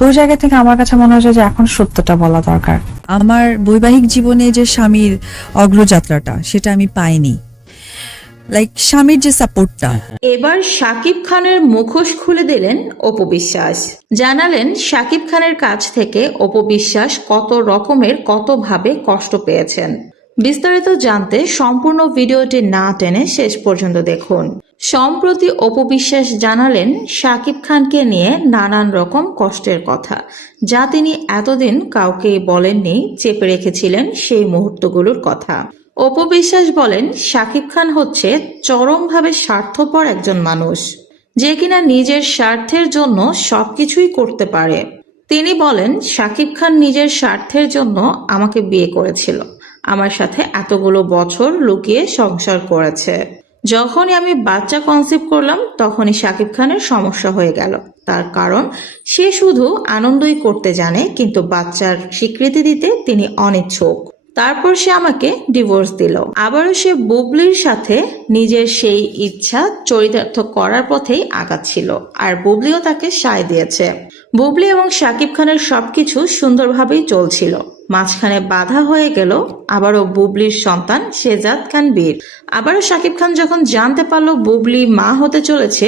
তো ওই জায়গা থেকে আমার কাছে মনে হচ্ছে যে এখন সত্যটা বলা দরকার। আমার বৈবাহিক জীবনে যে স্বামীর অগ্রযাত্রাটা সেটা আমি পাইনি। লাইক স্বামীর যে সাপোর্টটা। এবার শাকিব খানের মুখোশ খুলে দিলেন অপবিশ্বাস জানালেন শাকিব খানের কাছ থেকে অপবিশ্বাস কত রকমের কতভাবে কষ্ট পেয়েছেন। বিস্তারিত জানতে সম্পূর্ণ ভিডিওটি না টেনে শেষ পর্যন্ত দেখুন। সম্প্রতি অপু বিশ্বাস জানালেন শাকিব খানকে নিয়ে নানান রকম কষ্টের কথা, যা তিনি এতদিন কাউকে বলেননি, চেপে রেখেছিলেন সেই মুহূর্তগুলোর কথা। অপু বিশ্বাস বলেন শাকিব খান হচ্ছে চরমভাবে স্বার্থপর একজন মানুষ, যে কিনা নিজের স্বার্থের জন্য সবকিছুই করতে পারে। তিনি বলেন শাকিব খান নিজের স্বার্থের জন্য আমাকে বিয়ে করেছিল, আমার সাথে এতগুলো বছর লুকিয়ে সংসার করেছে। যখনই আমি বাচ্চা কনসেপ্ট করলাম, তখনই শাকিব খানের সমস্যা হয়ে গেল। তার কারণ, সে শুধু আনন্দই করতে জানে, কিন্তু বাচ্চার স্বীকৃতি দিতে তিনি অনিচ্ছুক। তারপর সে আমাকে ডিভোর্স দিল। আবারও সে বুবলির সাথে নিজের সেই ইচ্ছা চরিতার্থ করার পথেই আগাচ্ছিল আর বুবলিও তাকে সায় দিয়েছে। বুবলি এবং শাকিব খানের সবকিছু সুন্দরভাবেই চলছিল। মাঝখানে বাধা হয়ে গেল, আবারও বুবলির সন্তান শেজাদ খান বীর। আবারও শাকিব খান যখন জানতে পারল বুবলি মা হতে চলেছে,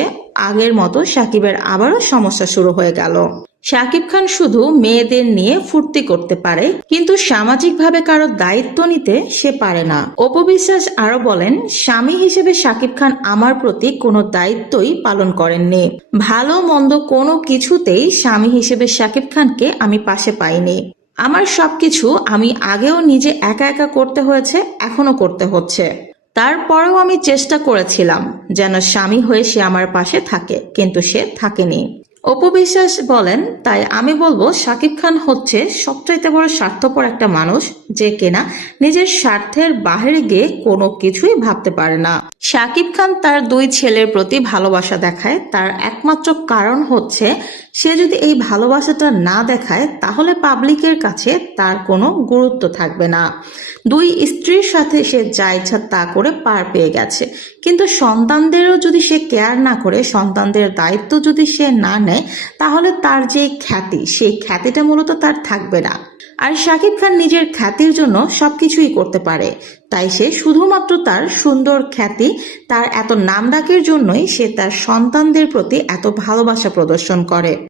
আগের মতো শাকিবের আবারও সমস্যা শুরু হয়ে গেল। শাকিব খান শুধু মেয়েদের নিয়ে ফুর্তি করতে পারে, কিন্তু সামাজিকভাবে কারও দায়িত্ব নিতে সে পারে না। অপবিশ্বাস আরও বলেন, স্বামী হিসেবে শাকিব খান আমার প্রতি কোনো দায়িত্বই পালন করেননি। ভালো মন্দ কোনো কিছুতেই স্বামী হিসেবে শাকিব খানকে আমি পাশে পাইনি। আমার সবকিছু আমি আগেও নিজে একা একা করতে হয়েছে এখনও করতে হচ্ছে। তারপরেও আমি চেষ্টা করেছিলাম যেন স্বামী হয়ে সে আমার পাশে থাকে, কিন্তু সে থাকেনি। অপবিশ্বাস বলেন, তাই আমি বলব শাকিব খান হচ্ছে সবচাইতে বড় স্বার্থপর একটা মানুষ যে কিনা নিজের স্বার্থের বাহিরে গিয়ে কোনো কিছুই ভাবতে পারে না। শাকিব খান তার দুই ছেলের প্রতি ভালোবাসা দেখায়। তার একমাত্র কারণ হচ্ছে, সে যদি এই ভালোবাসাটা না দেখায়, তাহলে পাবলিকের কাছে তার কোনো গুরুত্ব থাকবে না। দুই স্ত্রীর সাথে সে যা ইচ্ছা তা করে পার পেয়ে গেছে। কিন্তু সন্তানদেরও যদি সে কেয়ার না করে, সন্তানদের দায়িত্ব যদি সে না নেয় তাহলে তার যে খ্যাতি, সেই খ্যাতিটা মূলত তার থাকবে না। আর শাকিব খান নিজের খ্যাতির জন্য সবকিছুই করতে পারে। তাই সে শুধুমাত্র তার সুন্দর খ্যাতি, তার এত নাম ডাকের জন্যই সে তার সন্তানদের প্রতি এত ভালোবাসা প্রদর্শন করে।